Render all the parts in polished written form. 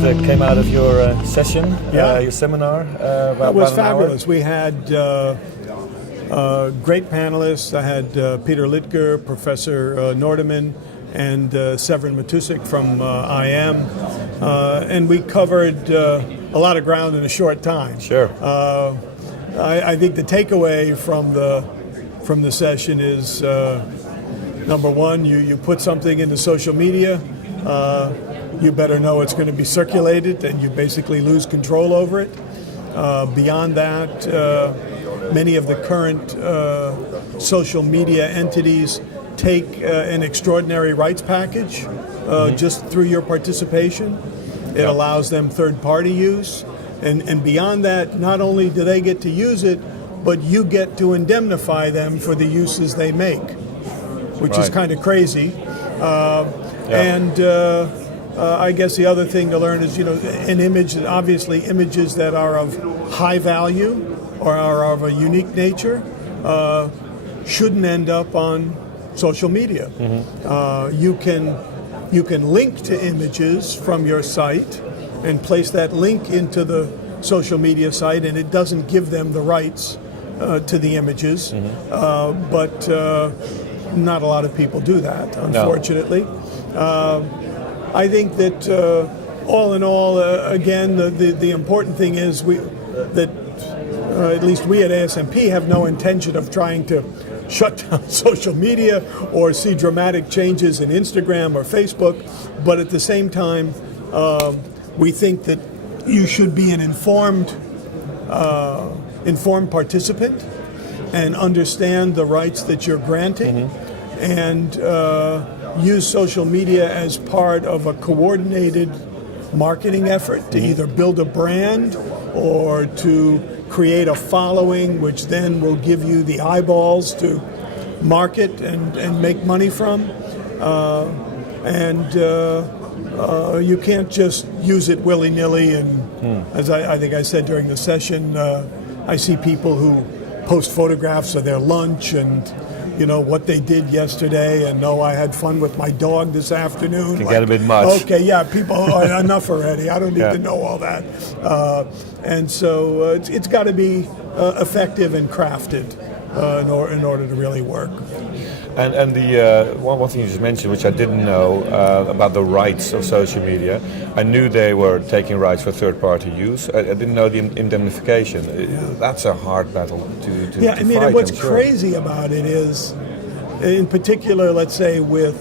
just came out of your session, your seminar. That was fabulous. We had great panelists. I had Peter Littger, Professor Nordeman, and Severin Mopsik from IM. And we covered a lot of ground in a short time. Sure. I think the takeaway from the session is, number one, you put something into social media, you better know it's going to be circulated, and you basically lose control over it. Beyond that, many of the current social media entities take an extraordinary rights package just through your participation. It allows them third-party use. And beyond that, not only do they get to use it, but you get to indemnify them for the uses they make, which is kind of crazy. And I guess the other thing to learn is, an image, obviously images that are of high value or are of a unique nature shouldn't end up on social media. You can link to images from your site and place that link into the social media site, and it doesn't give them the rights to the images. But not a lot of people do that, unfortunately. I think that all in all, again, the important thing is that at least we at ASMP have no intention of trying to shut down social media or see dramatic changes in Instagram or Facebook, but at the same time, we think that you should be an informed participant and understand the rights that you're granting, and use social media as part of a coordinated marketing effort to either build a brand or to create a following, which then will give you the eyeballs to market and make money from. You can't just use it willy-nilly. And as I think I said during the session, I see people who post photographs of their lunch and what they did yesterday, and I had fun with my dog this afternoon. Can get a bit much. Okay, yeah, people, enough already. I don't need to know all that. And so it's got to be effective and crafted in order to really work. And the one thing you just mentioned, which I didn't know, about the rights of social media. I knew they were taking rights for third-party use. I didn't know the indemnification. That's a hard battle to fight, what's crazy about it is, in particular, let's say with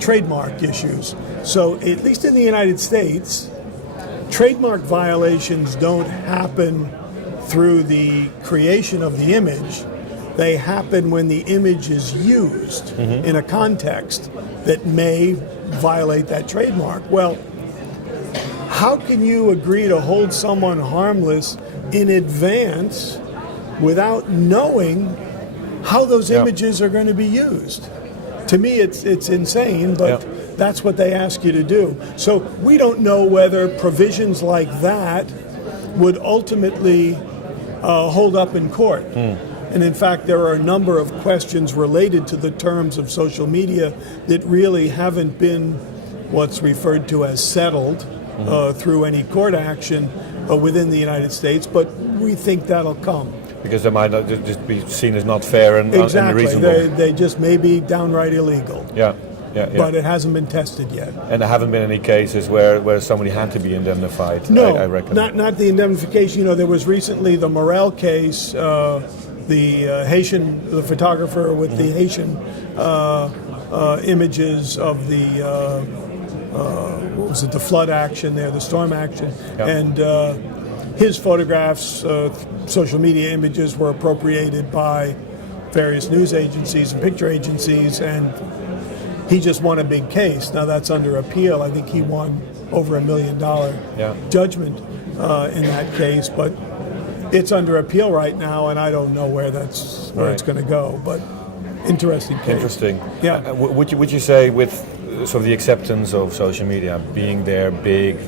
trademark issues. So at least in the United States, trademark violations don't happen through the creation of the image. They happen when the image is used in a context that may violate that trademark. Well, how can you agree to hold someone harmless in advance without knowing how those images are going to be used? To me, it's insane, but that's what they ask you to do. So we don't know whether provisions like that would ultimately hold up in court. And in fact, there are a number of questions related to the terms of social media that really haven't been what's referred to as settled through any court action within the United States, but we think that'll come. Because they might not just be seen as not fair and unreasonable. They just may be downright illegal. Yeah. But it hasn't been tested yet. And there haven't been any cases where somebody had to be indemnified, no, I reckon. Not the indemnification. There was recently the Morel case, the photographer with the Haitian images of the the flood action there, the storm action, and his photographs, social media images were appropriated by various news agencies and picture agencies, and he just won a big case. Now that's under appeal. I think he won over $1 million judgment in that case, but it's under appeal right now, and I don't know where it's going to go. But interesting case. Interesting. Yeah. Would you say with sort of the acceptance of social media being there, big,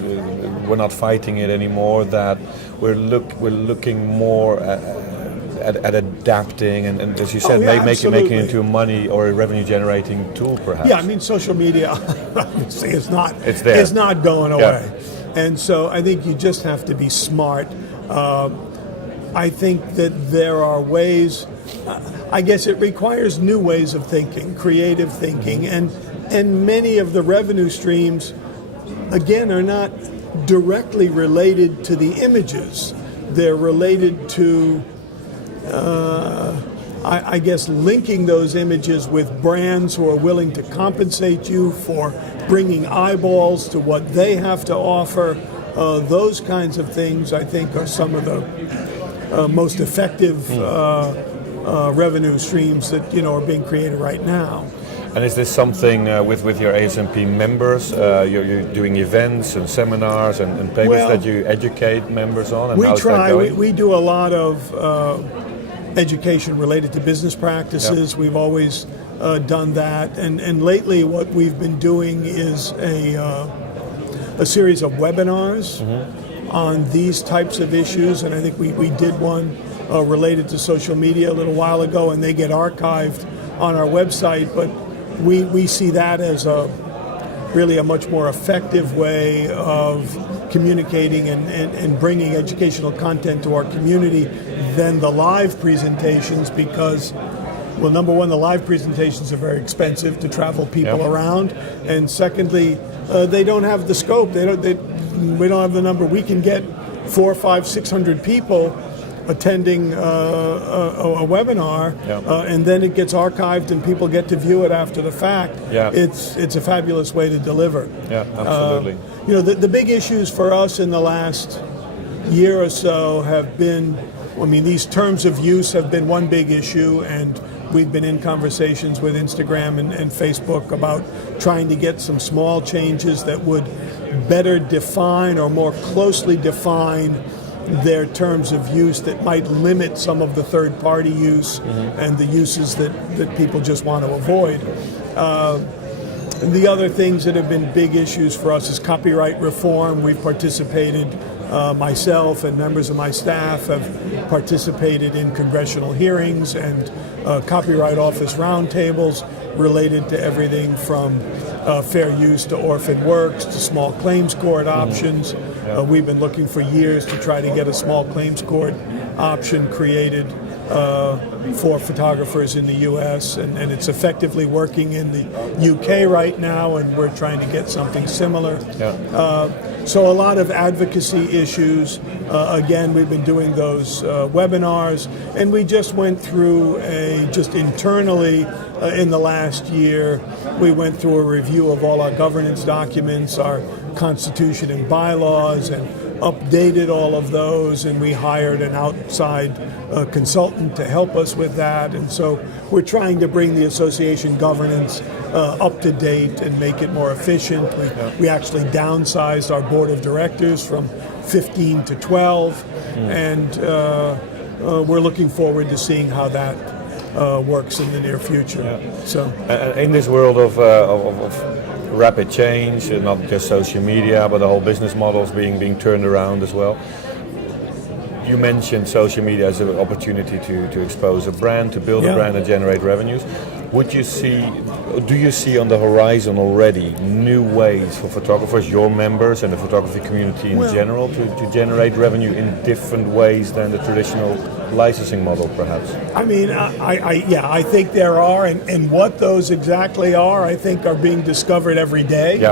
we're not fighting it anymore, that we're looking more at adapting and as you said, making it into a money or a revenue generating tool, perhaps? Yeah, I mean, social media obviously is not it's there. It's not going away. And so I think you just have to be smart. I think that there are ways, I guess it requires new ways of thinking, creative thinking, and many of the revenue streams, again, are not directly related to the images. They're related to, I guess, linking those images with brands who are willing to compensate you for bringing eyeballs to what they have to offer. Those kinds of things, I think, are some of the most effective revenue streams that are being created right now. And is this something with your ASMP members? You're doing events and seminars and papers that you educate members on? And how's that going? We do a lot of education related to business practices. Yep. We've always done that. And lately what we've been doing is a series of webinars on these types of issues. And I think we did one related to social media a little while ago, and they get archived on our website. But we see that as really a much more effective way of communicating and bringing educational content to our community than the live presentations, because, well, number one, the live presentations are very expensive to travel people around, and secondly, they don't have the scope. We don't have the number. We can get 400, 500, 600 people attending a webinar, and then it gets archived and people get to view it after the fact. It's a fabulous way to deliver. Yeah, absolutely. The big issues for us in the last year or so have been, these terms of use have been one big issue, and we've been in conversations with Instagram and Facebook about trying to get some small changes that would better define or more closely define their terms of use that might limit some of the third-party use and the uses that people just want to avoid. And the other things that have been big issues for us is copyright reform. We've participated, myself and members of my staff have participated in congressional hearings and Copyright Office roundtables related to everything from fair use to orphan works to small claims court options. We've been looking for years to try to get a small claims court option created for photographers in the U.S. and it's effectively working in the U.K. right now, and we're trying to get something similar. So a lot of advocacy issues. Again, we've been doing those webinars, and we just went through just internally in the last year, we went through a review of all our governance documents, our constitution and bylaws, and updated all of those, and we hired an outside consultant to help us with that. And so we're trying to bring the association governance up to date and make it more efficient. We actually downsized our board of directors from 15 to 12, and we're looking forward to seeing how that works in the near future. So, in this world of rapid change, not just social media, but the whole business models being turned around as well. You mentioned social media as an opportunity to expose a brand, to build a brand and generate revenues. Do you see on the horizon already new ways for photographers, your members, and the photography community in general to generate revenue in different ways than the traditional licensing model, perhaps? I think there are, and what those exactly are, I think, are being discovered every day.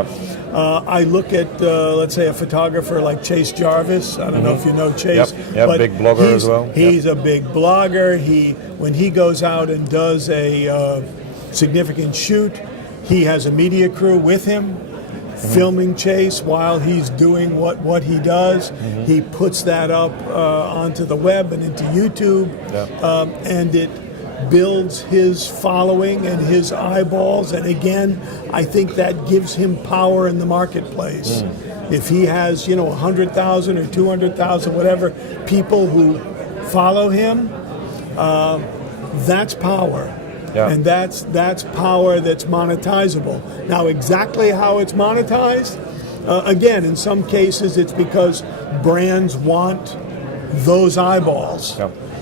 I look at, let's say, a photographer like Chase Jarvis. I don't know if you know Chase. But big blogger as well. He's a big blogger. When he goes out and does a significant shoot, he has a media crew with him, filming Chase while he's doing what he does. He puts that up onto the web and into YouTube, and it builds his following and his eyeballs, and again, I think that gives him power in the marketplace. If he has 100,000 or 200,000, whatever, people who follow him, that's power. And that's power that's monetizable. Now, exactly how it's monetized, again, in some cases it's because brands want those eyeballs.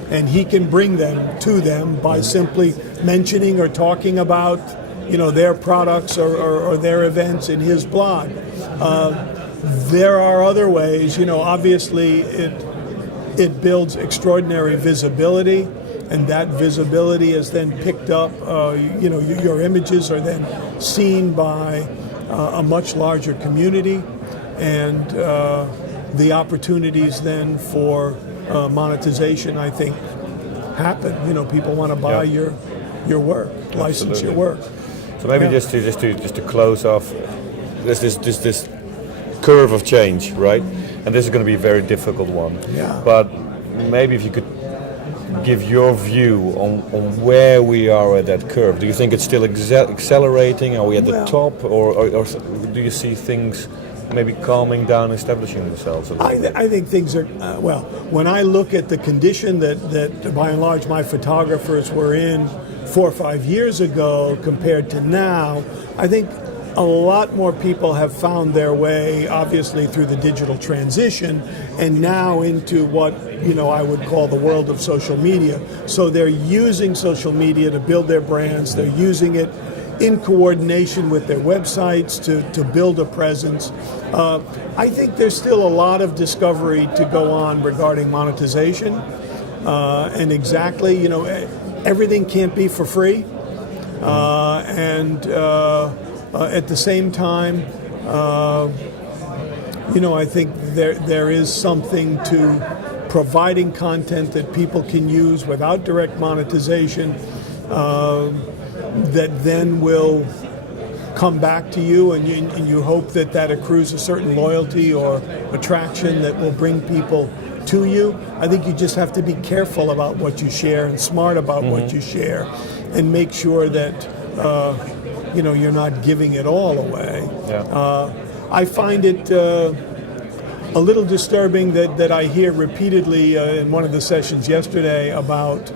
And he can bring them to them by simply mentioning or talking about, their products or their events in his blog. There are other ways. Obviously it builds extraordinary visibility, and that visibility is then picked up. Your images are then seen by a much larger community, and the opportunities then for monetization, I think, happen. People want to buy your work, license your work. So maybe just to close off, there's this curve of change, right? And this is going to be a very difficult one. Yeah. But maybe if you could give your view on where we are at that curve. Do you think it's still accelerating? Are we at the top, or do you see things maybe calming down, establishing themselves a little bit? I think things are, when I look at the condition that by and large my photographers were in 4 or 5 years ago compared to now, I think a lot more people have found their way, obviously through the digital transition, and now into what I would call the world of social media. So they're using social media to build their brands. They're using it in coordination with their websites to build a presence. I think there's still a lot of discovery to go on regarding monetization, and exactly, everything can't be for free, and at the same time, I think there is something to providing content that people can use without direct monetization, that then will come back to you, and you hope that accrues a certain loyalty or attraction that will bring people to you. I think you just have to be careful about what you share and smart about what you share, and make sure that you're not giving it all away. Yeah. I find it a little disturbing that I hear repeatedly in one of the sessions yesterday about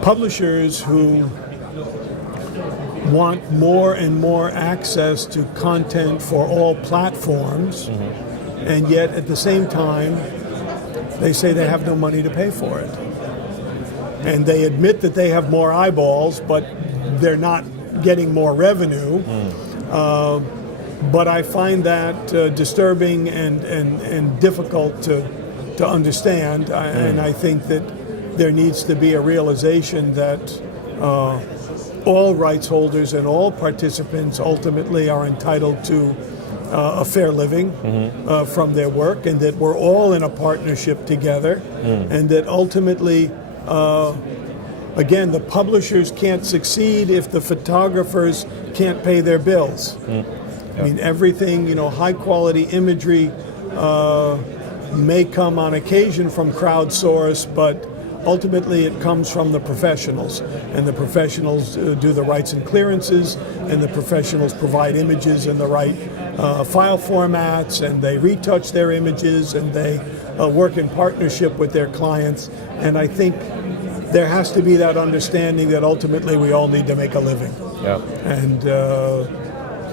publishers who want more and more access to content for all platforms, and yet at the same time they say they have no money to pay for it. And they admit that they have more eyeballs, but they're not getting more revenue. But I find that disturbing and difficult to understand. And I think that there needs to be a realization that all rights holders and all participants ultimately are entitled to a fair living from their work, and that we're all in a partnership together, and that ultimately, again, the publishers can't succeed if the photographers can't pay their bills. I mean, everything, high quality imagery may come on occasion from crowdsource, but ultimately it comes from the professionals, and the professionals do the rights and clearances, and the professionals provide images in the right file formats, and they retouch their images, and they work in partnership with their clients. And I think there has to be that understanding that ultimately we all need to make a living. Yeah.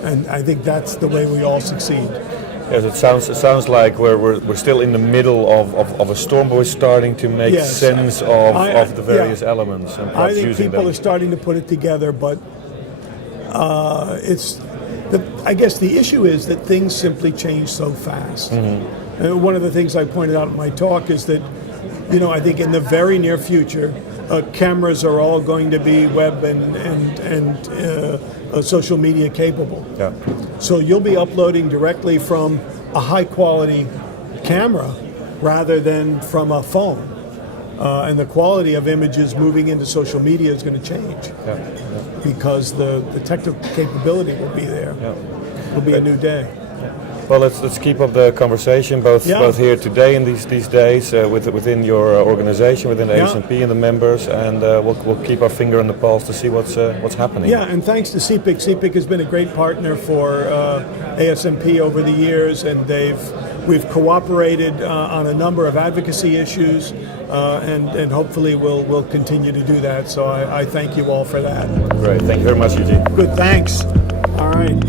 And I think that's the way we all succeed. Yes, it sounds like we're still in the middle of a storm, but we're starting to make sense of the various elements. And I think using people them. are starting to put it together, but I guess the issue is that things simply change so fast. And one of the things I pointed out in my talk is that, I think in the very near future, cameras are all going to be web and social media capable. Yeah. So you'll be uploading directly from a high quality camera rather than from a phone. And the quality of images moving into social media is going to change because the technical capability will be there. Yeah. It'll be a new day. Well, let's keep up the conversation both here today and these days within your organization, within the ASMP and the members, and we'll keep our finger on the pulse to see what's happening. Yeah, and thanks to CEPIC. CEPIC has been a great partner for ASMP over the years, and we've cooperated on a number of advocacy issues, and hopefully we'll continue to do that. So I thank you all for that. Great, thank you very much, Eugene. Good, thanks. All right.